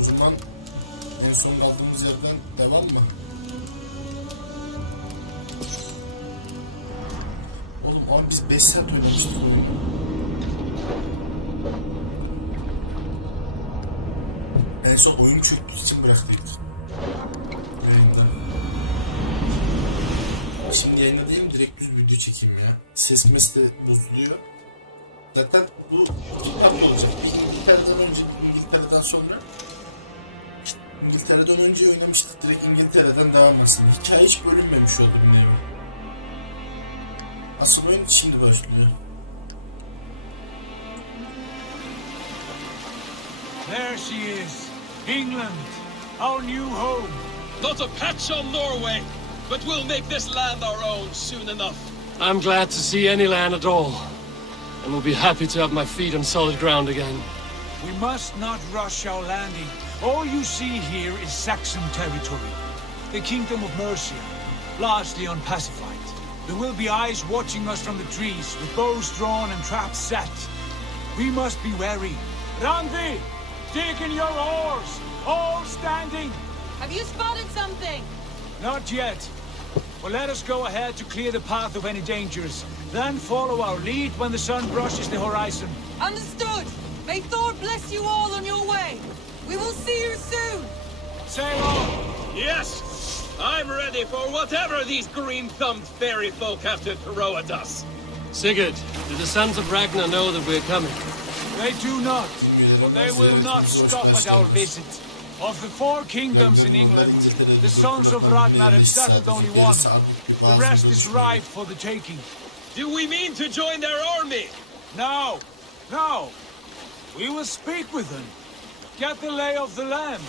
O zaman en son kaldığımız yerden devam mı? Oğlum abi biz 5 saat oynamıştık oyunu. En son oyun çöktüğü için bıraktık. Şimdi yayına değil mi? Direkt düz video çekeyim ya. Ses kümesi de bozuluyor. Zaten bu ilk defa olacak. İngiltere'den sonra. İngiltere'den önce oynamıştık. Direkt İngiltere'den devam etsin. Hikaye hiç bölünmemiş oldu bir nevi. Asıl oyun şimdi başlıyor. There she is, England, our new home. Not a patch on Norway, but we'll make this land our own soon enough. I'm glad to see any land at all, and will be happy to have my feet on solid ground again. We must not rush our landing. All you see here is Saxon territory, the kingdom of Mercia, largely unpacified. There will be eyes watching us from the trees, with bows drawn and traps set. We must be wary. Randi, dig in your oars, all standing. Have you spotted something? Not yet. But let us go ahead to clear the path of any dangers. Then follow our lead when the sun brushes the horizon. Understood. May Thor bless you all on your way. We will see you soon. Sail on. Yes, I'm ready for whatever these green-thumbed fairy folk have to throw at us. Sigurd, do the sons of Ragnar know that we're coming? They do not, but they will not stop at our visit. Of the 4 kingdoms in England, the sons of Ragnar have settled only one. The rest is ripe for the taking. Do we mean to join their army? No, no. We will speak with them, get the lay of the land,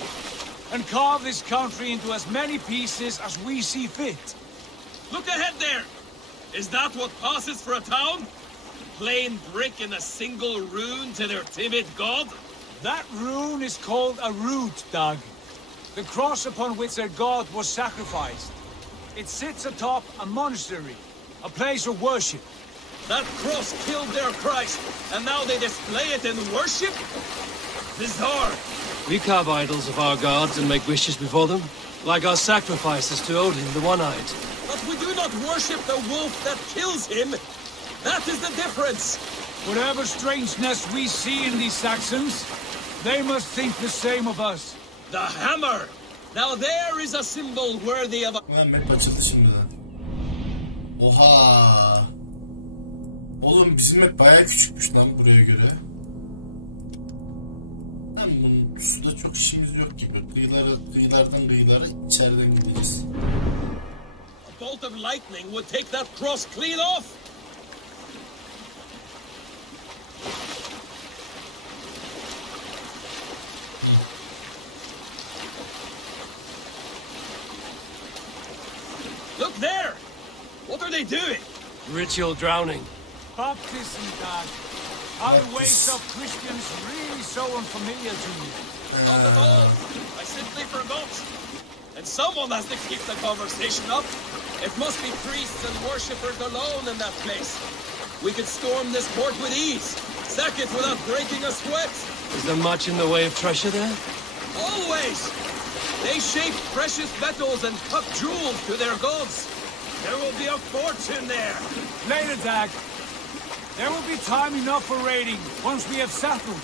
and carve this country into as many pieces as we see fit. Look ahead there. Is that what passes for a town? Plain brick and a single rune to their timid god? That rune is called a root, Doug. The cross upon which their god was sacrificed. It sits atop a monastery, a place of worship. That cross killed their Christ, and now they display it in worship? Bizarre. We carve idols of our gods and make wishes before them, like our sacrifices to Odin, the One-Eyed. But we do not worship the wolf that kills him. That is the difference. Whatever strangeness we see in these Saxons, they must think the same of us. The hammer! Now there is a symbol worthy of a... Map açıldı şimdiden. Oha! Oğlum bizim map bayağı küçükmüş lan buraya göre. Hem bunun suda çok işimiz yok gibi. Kıyılardan kıyılara içeriden gideceğiz. A bolt of lightning would take that cross clean off! Look there! What are they doing? Ritual drowning. Baptism, Doug. Are the ways of Christians really so unfamiliar to you? Not at all. I simply forgot. And someone has to keep the conversation up. It must be priests and worshippers alone in that place. We could storm this port with ease. Sack it without breaking a sweat. Is there much in the way of treasure there? Always! They shape precious metals and cut jewels to their gods. There will be a fortune there. Later, Dag. There will be time enough for raiding once we have settled.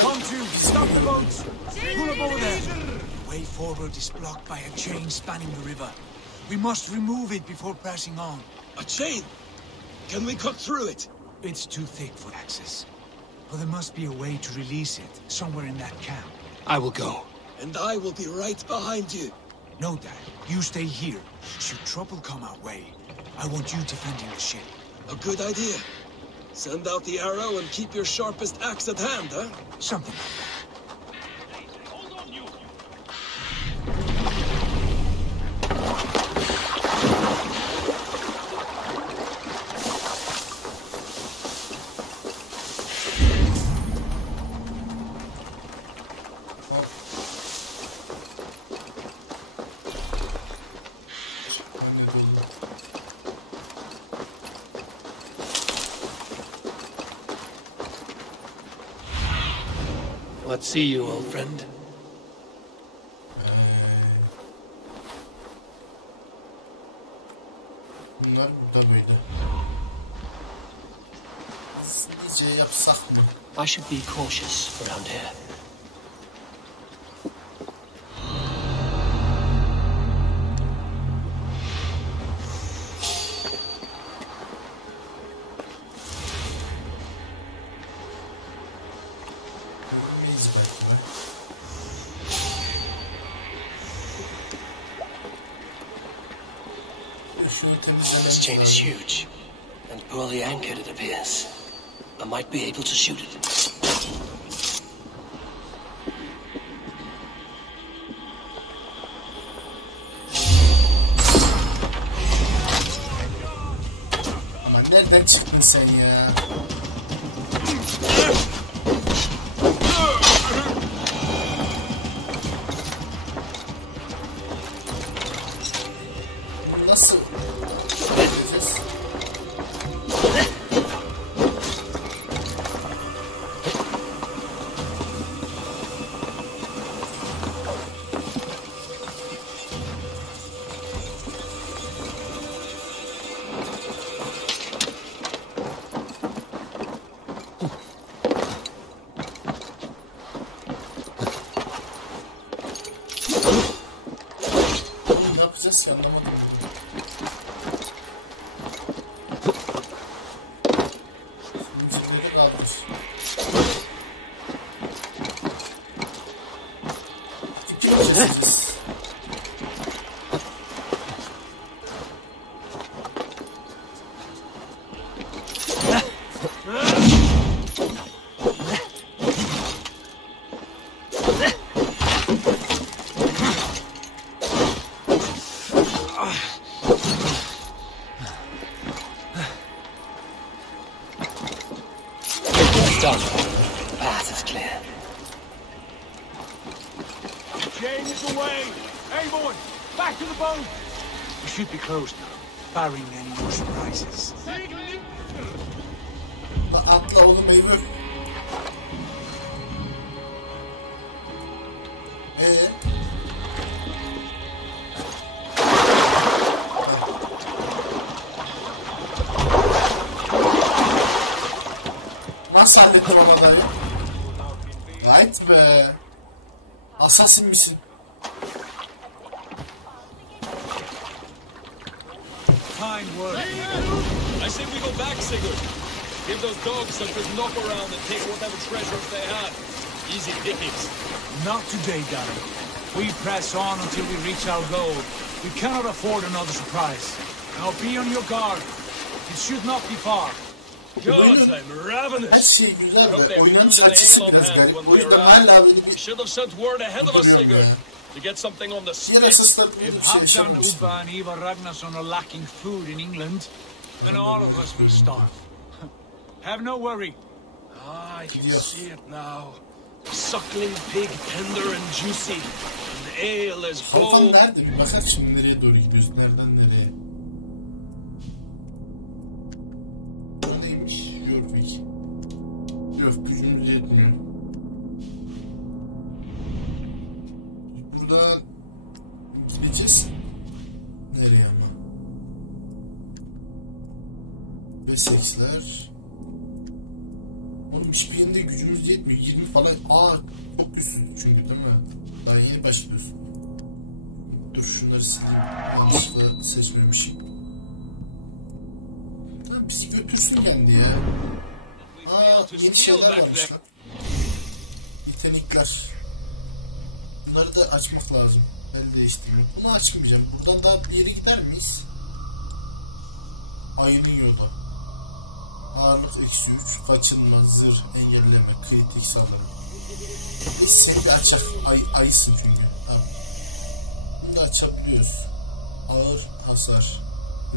Come to, stop the boats. Pull up over there. The way forward is blocked by a chain spanning the river. We must remove it before pressing on. A chain? Can we cut through it? It's too thick for access. But there must be a way to release it, somewhere in that camp. I will go. And I will be right behind you. No, Dad. You stay here. Should trouble come our way, I want you defending the ship. A good idea. Send out the arrow and keep your sharpest axe at hand, huh? Something like that. Hold on, you! What see you, old friend? Bunlar burada böyle. Hızlıca yapsak mı? I should be cautious around here. This chain is huge and poorly anchored, it appears. I might be able to shoot it. Ama nereden çıktın sen ya? Nasıl? Ne yapacağız ki anlamadım. Müzikleri kalmış. İki yapacağız. Done. Path is clear. Chain is away. Hey, boy, back to the boat. We should be close now, barring any more surprises. Atla oğlum Eylül. Nasıl hallettin babaları? Gayet be. Assassin misin? Fine work. I say we go back, Sigurd. Give those dogs some good knock around and take whatever treasures they had. Easy pickings. Not today, Gary. We press on until we reach our goal. We cannot afford another surprise. Now be on your guard. It should not be far. God, I'm ravenous. Her şey güzel be. Oyunun saçısı biraz garip. O yüzden hala böyle bir... Should have sent word ahead of us, Sigurd, to get something on the Diğer spit. asıslar burada If bir şey Halfdan, yaşamamışsın. Ubba and Eva Ragnarsson are lacking food in England, then all of us will starve. Have no worry. Ah, I can see it now. Suckling pig, tender and juicy. And the ale is Halkan bold. nerede? Bir bakar şimdi nereye doğru gidiyoruz? Nereden nereye? Bu neymiş? Yok peki. Yok gücümüz yetmiyor. Buradan gideceğiz. Nereye ama? Beseksler. Oğlum hiçbir yerinde gücümüz yetmiyor. 20 falan. Aa çok güçsüz çünkü değil mi? Daha yeni başlıyoruz. Dur şunları sileyim. Yanlışlıkla seçmemişim. Tamam bizi götürsün kendi ya. Aa yeni şeyler varmış lan. Yetenekler. Bunları da açmak lazım. El değiştirmek. Bunu açmayacağım. Buradan daha bir yere gider miyiz? Ayının yolu. Ağırlık -3, kaçınma, zırh, engelleme, kritik saldırı. Biz seni bir açak, ayısın çünkü. Tamam. Bunu da açabiliyoruz. Ağır hasar,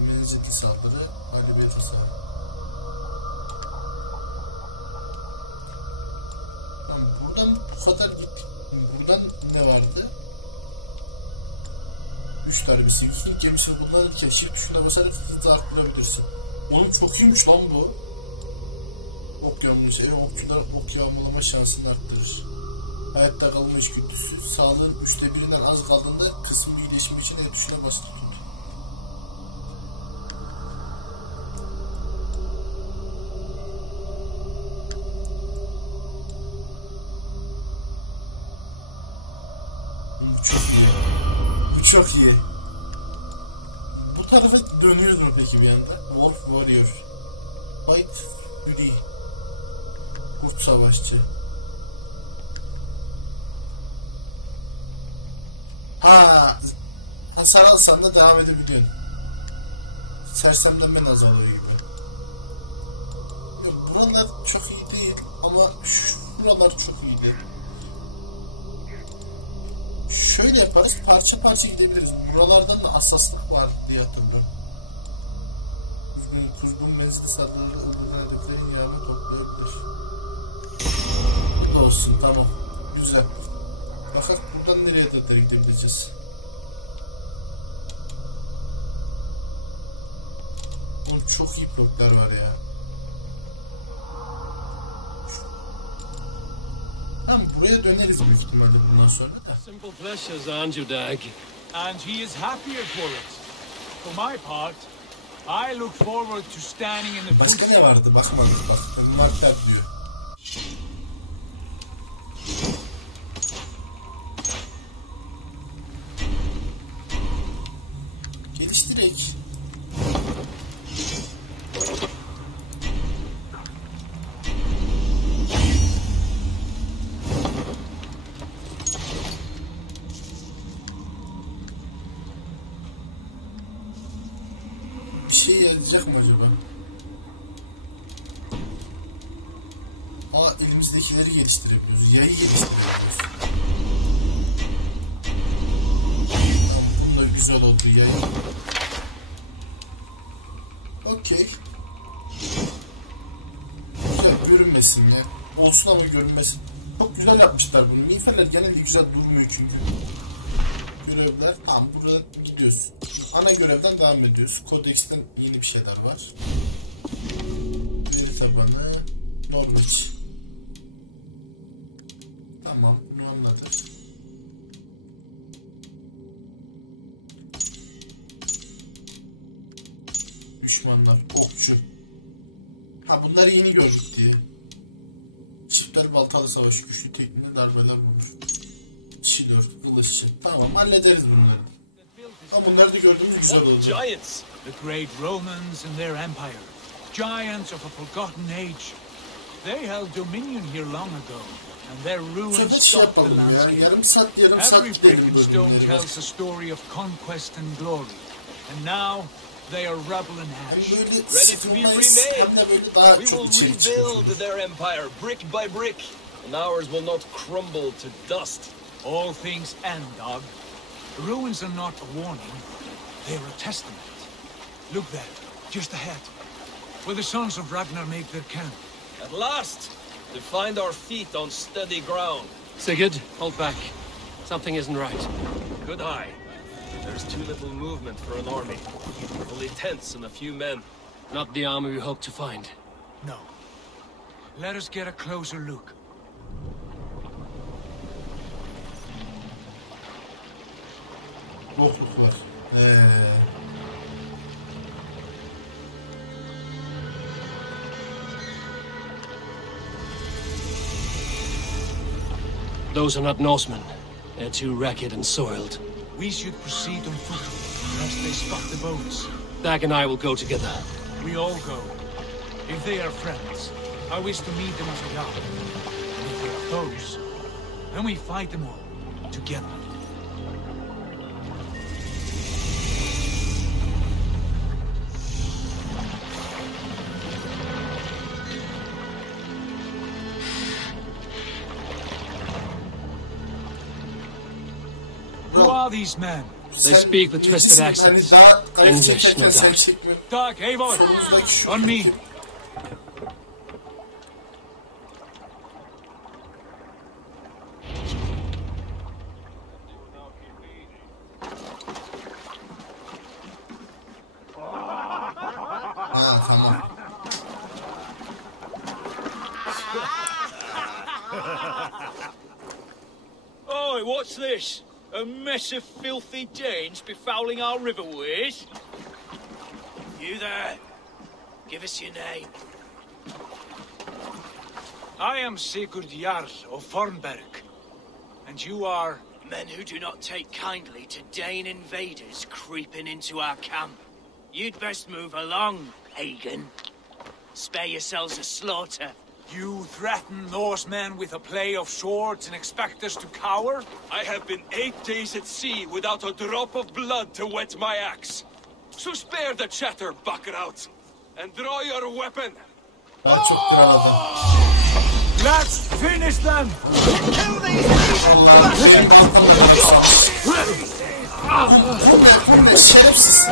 menzilik saldırı, galibiyet hasarı. Tamam, buradan bu kadar gittik. Buradan ne vardı? 3 tane bir Viking gemisini kullanırken shift tuşuna basarak hızlı arttırabilirsin. Oğlum çok iyiymiş lan bu. Ok yağmurlusu okçulara ok yağmurlama şansını arttırır. Hayatta kalma içgüdüsü. Sağlığın 1/3'ünden az kaldığında kısım iyileşme için el tuşuna basılı tut. Bu çok iyi. Bu çok iyi. Bu tarafa dönüyoruz mu peki bir anda? Wolf Warrior. Fight Fury. Kurt Savaşçı. Hasar alsan da devam edebiliyorsun. Sersemlenmen azalıyor gibi. Yok, buralar çok iyi değil ama şuralar çok iyi değil. Şöyle yaparız, parça parça gidebiliriz. Buralardan da hassaslık var diye hatırlıyorum. Kuzgun menzil saldırıları öldürülen yağını toplayabilir. Bu da olsun, tamam. Güzel. Fakat buradan nereye kadar gidebileceğiz? Oğlum çok iyi bloklar var ya. Tamam, buraya döneriz büyük ihtimalle bundan sonra da. Simple pleasures, aren't you, Dag? And he is happier for it. For my part, I look forward to standing in the Başka ne vardı? Bakmadım bak. Marklar diyor. Geliştirek. Bir şey yarayacak mı acaba? Elimizdekileri geliştirebiliyoruz. Yayı geliştirebiliyoruz. Bunda güzel oldu yay. Okey. Güzel görünmesin ya. Olsun ama görünmesin. Çok güzel yapmışlar bunu. Miğferler genelde güzel durmuyor çünkü. Görevler. Tamam, burada gidiyoruz. Ana görevden devam ediyoruz. Kodex'ten yeni bir şeyler var. Veri tabanı. Knowledge. Tamam, bunu anladık. Düşmanlar, okçu. Ha, bunları yeni gördük diye. Çiftler baltalı savaş, güçlü tekniğinde darbeler vurur. İşliyor, kılıççı. Tamam, hallederiz bunları. Ama bunları da gördüğümüz güzel oldu. Giants! The great Romans and their empire. Giants of a forgotten age. They held dominion here long ago, and their ruins stopped the landscape. Every brick and stone tells a story of conquest and glory. And now they are rubble and ash. Ready to be remade! We will rebuild their empire brick by brick, and ours will not crumble to dust. All things end, dog. The ruins are not a warning, they are a testament. Look there, just ahead, where the sons of Ragnar make their camp. At last, to find our feet on steady ground. Sigurd, hold back. Something isn't right. Good eye. There's too little movement for an army. Only tents and a few men. Not the army we hoped to find. No. Let us get a closer look. Bokluk var. Those are not Norsemen. They're too ragged and soiled. We should proceed on foot, lest they spot the boats. Dag and I will go together. We all go. If they are friends, I wish to meet them as a guard. And if they are foes, then we fight them all, together. Who are these men? They speak with twisted accents. English, no doubt. Doc, Eivor, on me. Tamam. Oi, what's this? A mess of filthy Danes befouling our riverways? You there? Give us your name. I am Sigurd Jarl of Fornberg. And you are... Men who do not take kindly to Dane invaders creeping into our camp. You'd best move along, pagan. Spare yourselves a slaughter. You threaten Norsemen with a play of swords and expect us to cower? I have been 8 days at sea without a drop of blood to wet my axe. So spare the chatter, buckerouts, and draw your weapon. Ben çok kraldım. Let's finish them! Allah'ım benim şerefsiz.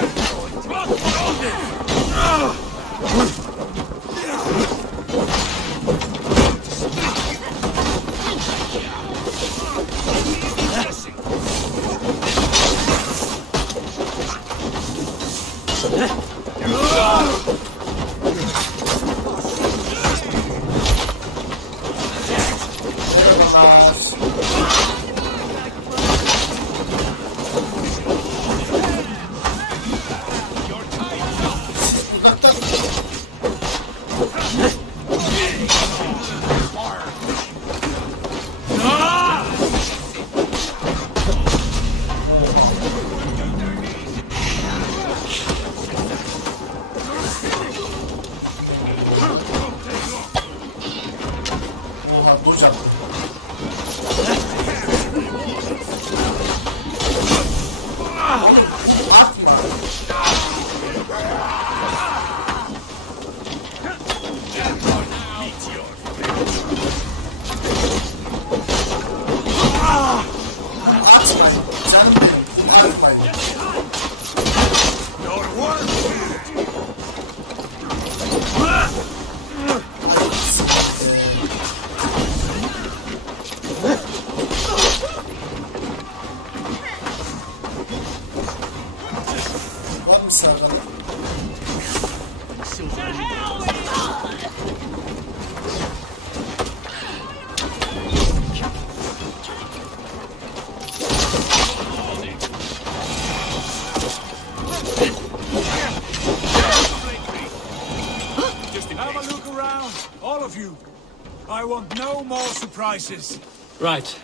I want no more surprises. Right.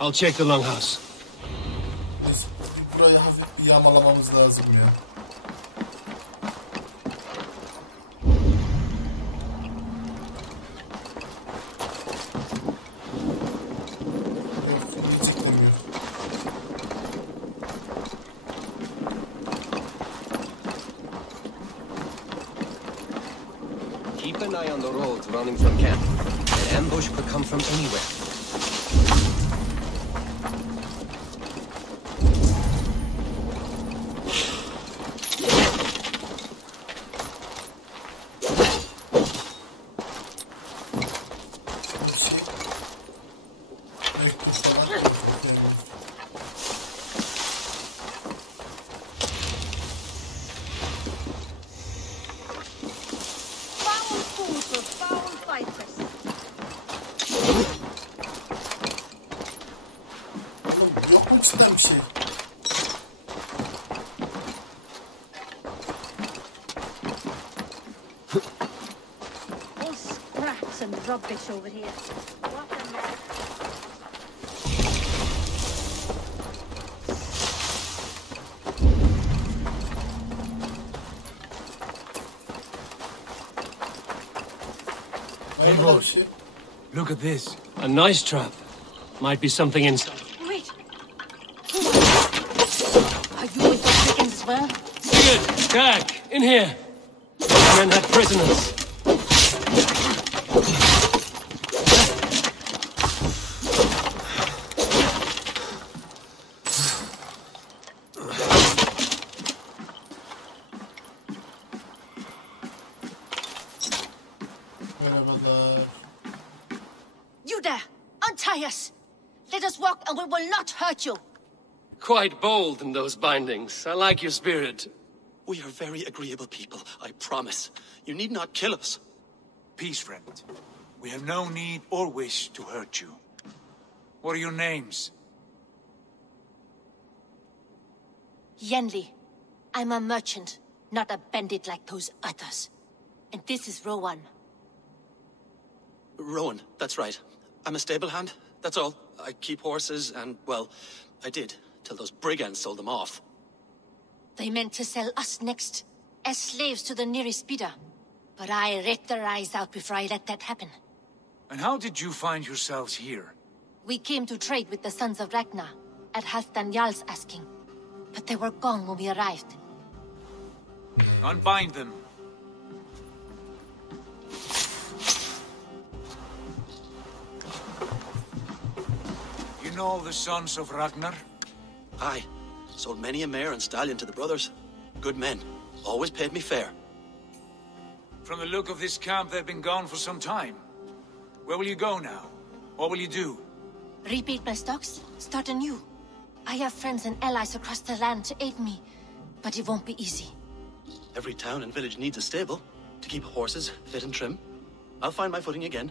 I'll check the longhouse. Burayı hafif bir yağmalamamız lazım ya. Keep an eye on the roads running from camp. An ambush could come from anywhere. Rubbish over here. What a mess. Hey, Rose. Look at this. A nice trap. Might be something inside. Wait. Are you with the chickens as well? Sigurd, Dag, in here. The men had prisoners. You there! Untie us! Let us walk and we will not hurt you! Quite bold in those bindings. I like your spirit. We are very agreeable people, I promise. You need not kill us. Peace, friend. We have no need or wish to hurt you. What are your names? Yenli. I'm a merchant, not a bandit like those others. And this is Rowan. Rowan, that's right. I'm a stable hand, that's all. I keep horses and, well, I did, till those brigands sold them off. They meant to sell us next, as slaves to the nearest bidder. But I ripped their eyes out before I let that happen. And how did you find yourselves here? We came to trade with the sons of Ragnar, at Halfdan Jarl's asking. But they were gone when we arrived. Unbind them. You know the sons of Ragnar? Aye. Sold many a mare and stallion to the brothers. Good men. Always paid me fair. From the look of this camp, they've been gone for some time. Where will you go now? What will you do? Repeat my stocks, start anew. I have friends and allies across the land to aid me, but it won't be easy. Every town and village needs a stable to keep horses fit and trim. I'll find my footing again,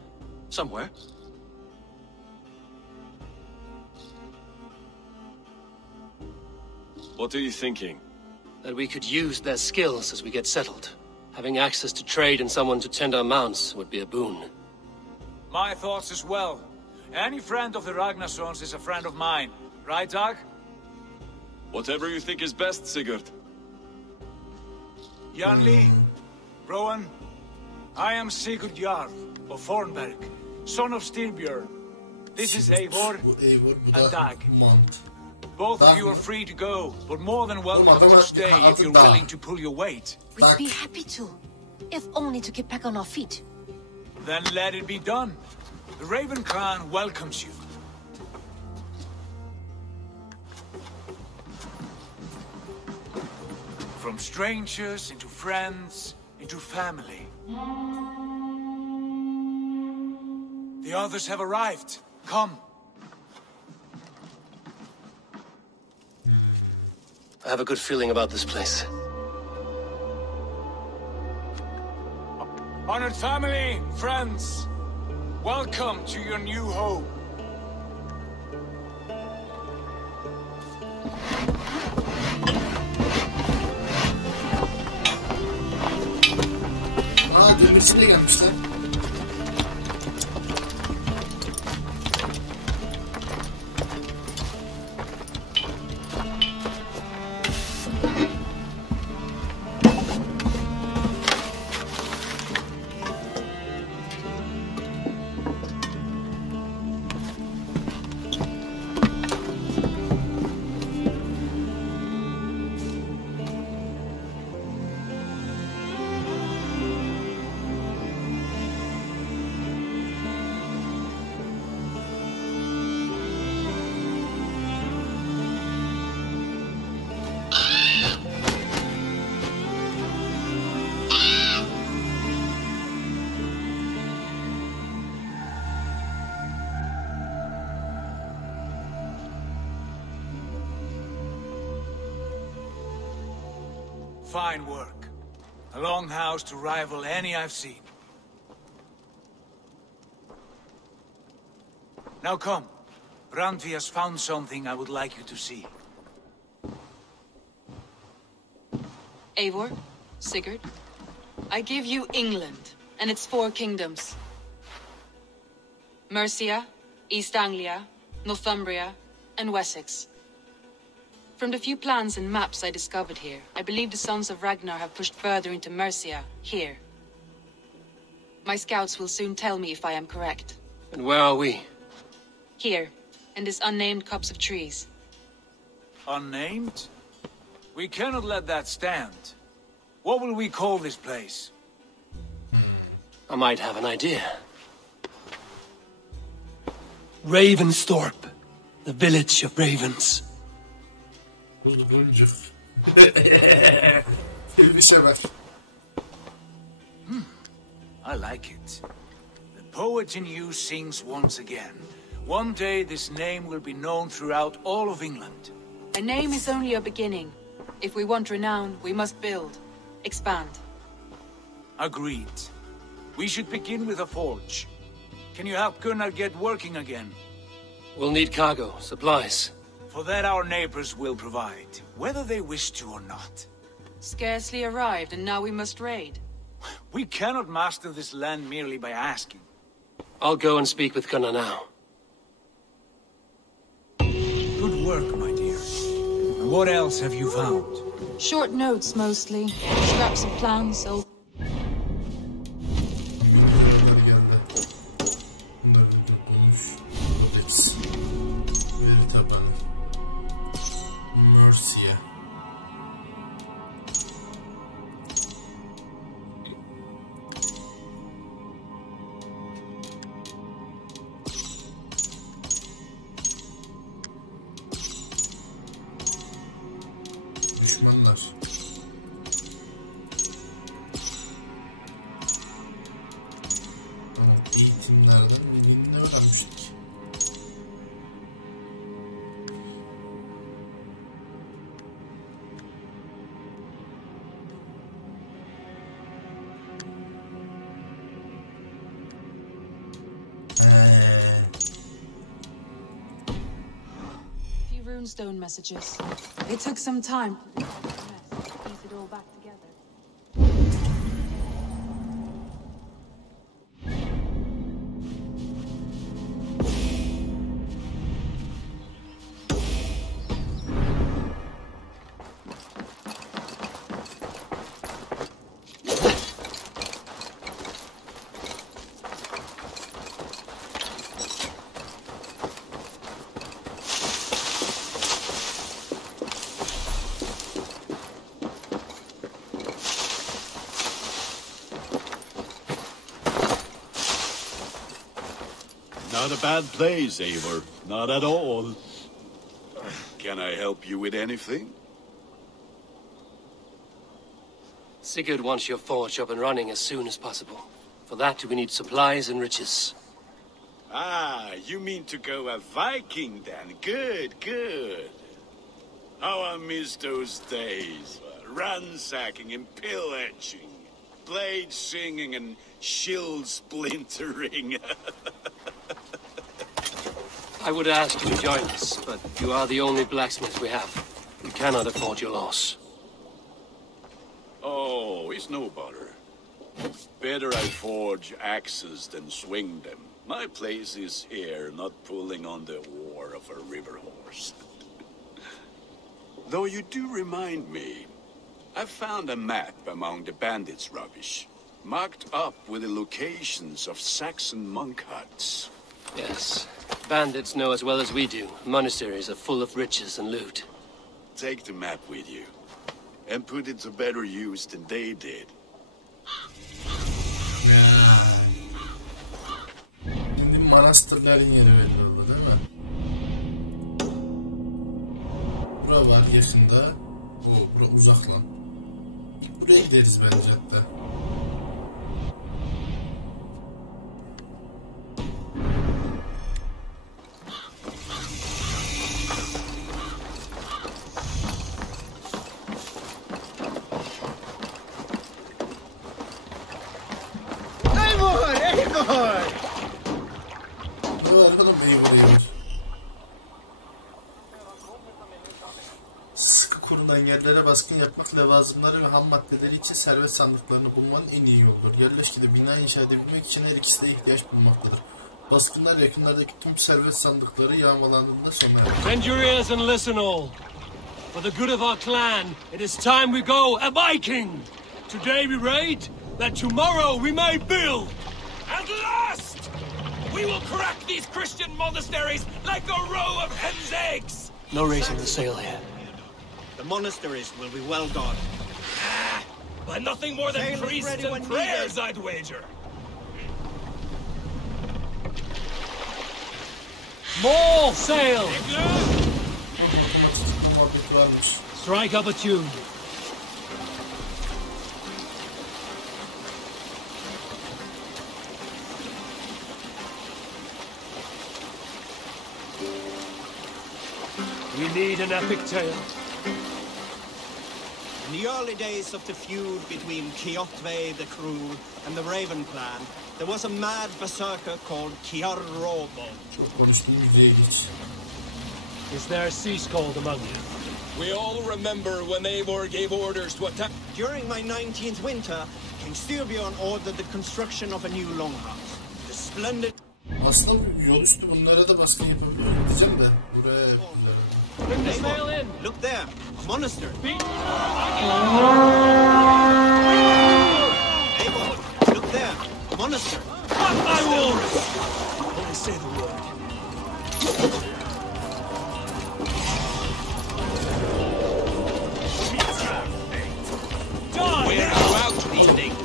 somewhere. What are you thinking? That we could use their skills as we get settled. Having access to trade and someone to tend our mounts would be a boon. My thoughts as well. Any friend of the Ragnarsons is a friend of mine. Right, Dag? Whatever you think is best, Sigurd. Janli, Rowan, I am Sigurd Jarl of Fornberg, son of Styrbjörn. This is Eivor and Dag. Both of you are free to go, but more than welcome to stay if you're willing to pull your weight. We'd be happy to, if only to get back on our feet. Then let it be done. The Raven clan welcomes you. From strangers into friends, into family. The others have arrived. Come. I have a good feeling about this place. Honored family, friends, welcome to your new home. Demirci'ne gelmişler. Fine work. A longhouse to rival any I've seen. Now come. Randvi has found something I would like you to see. Eivor, Sigurd, I give you England and its 4 kingdoms. Mercia, East Anglia, Northumbria, and Wessex. From the few plans and maps I discovered here, I believe the sons of Ragnar have pushed further into Mercia, here. My scouts will soon tell me if I am correct. And where are we? Here, in this unnamed copse of trees. Unnamed? We cannot let that stand. What will we call this place? I might have an idea. Ravensthorpe, the village of ravens. Buncuk. Bir şey var. I like it. The poet in you sings once again. One day this name will be known throughout all of England. A name is only a beginning. If we want renown, we must build, expand. Agreed. We should begin with a forge. Can you help Gunnar get working again? We'll need cargo, supplies. For that our neighbors will provide, whether they wish to or not. Scarcely arrived, and now we must raid. We cannot master this land merely by asking. I'll go and speak with Gunnar now. Good work, my dear. And what else have you found? Short notes, mostly. Scraps of plans, old... Düşmanlar. Eğitimlerden birini öğrenmiştik. Few runestone messages. It took some time to piece it all back together. Not a bad place, Eivor. Not at all. Can I help you with anything? Sigurd wants your forge up and running as soon as possible. For that, we need supplies and riches. Ah, you mean to go a Viking then? Good, good. How I miss those days. Ransacking and pillaging. Blade singing and shield splintering. I would ask you to join us, but you are the only blacksmith we have. We cannot afford your loss. Oh, it's no bother. Better I forge axes than swing them. My place is here, not pulling on the war of a river horse. Though you do remind me, I found a map among the bandits' rubbish, marked up with the locations of Saxon monk huts. Yes. Bandits know as well as we do. Monasteries are full of riches and loot. Take the map with you, and put it to better use than they did. Şimdi manastırların yeri belli oldu değil mi? Bura var yakında. Bura uzak lan. Buraya gideriz bence hatta. Sıkı korunan yerlere baskın yapmak, levazımları ve ham maddeleri için servet sandıklarını bulmanın en iyi yoludur. Yerleşkede bina inşa edebilmek için her ikisi de ihtiyaç bulmaktadır. Baskınlar yakınlardaki tüm servet sandıkları yağmalandığında sona erer. Bend your ears and listen all. For the good of our clan, it is time we go a Viking. Today we raid, that tomorrow we may build. At last! We will crack these Christian monasteries like a row of hen's eggs! No raising the sail here. The monasteries will be well guarded. By nothing more than priests and prayers, I'd wager. More sail! Strike up a tune. We need an epic tale. In the early days of the feud between Kjotve the Cruel and the Raven clan, there was a mad berserker called Kiarrobo. Is there a sea scold among you? We all remember when Eivor gave orders to attack. During my 19th winter, King Styrbjörn ordered the construction of a new longhouse. The splendid... Aslında yol üstü bunlara da baskın yapabiliyorum diyeceğim de buraya Bring this mail in. Look there, a monastery. Eivor, look there, a monastery. I will. Only say the word. We're out to these things.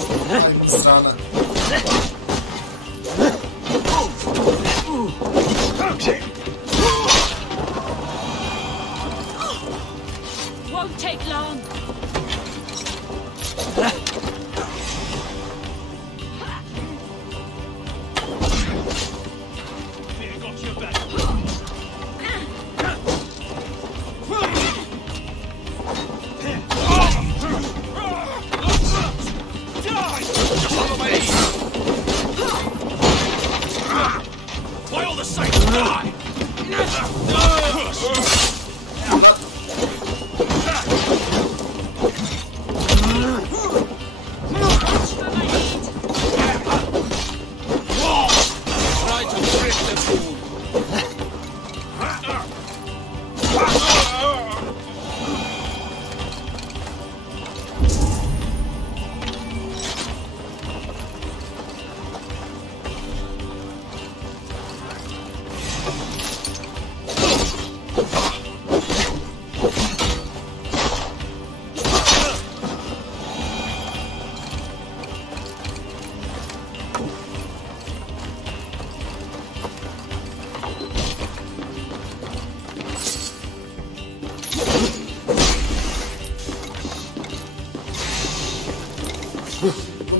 Won't take long.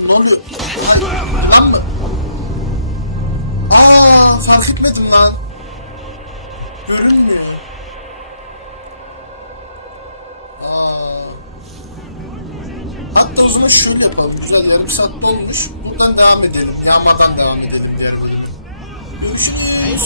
Ne oluyor? Lan mı? Fark etmedim lan. Görünmüyor. Hatta o zaman şöyle yapalım. Güzel, yarım saat dolmuş. Buradan devam edelim. Yağmadan devam edelim diyelim. Görüşürüz.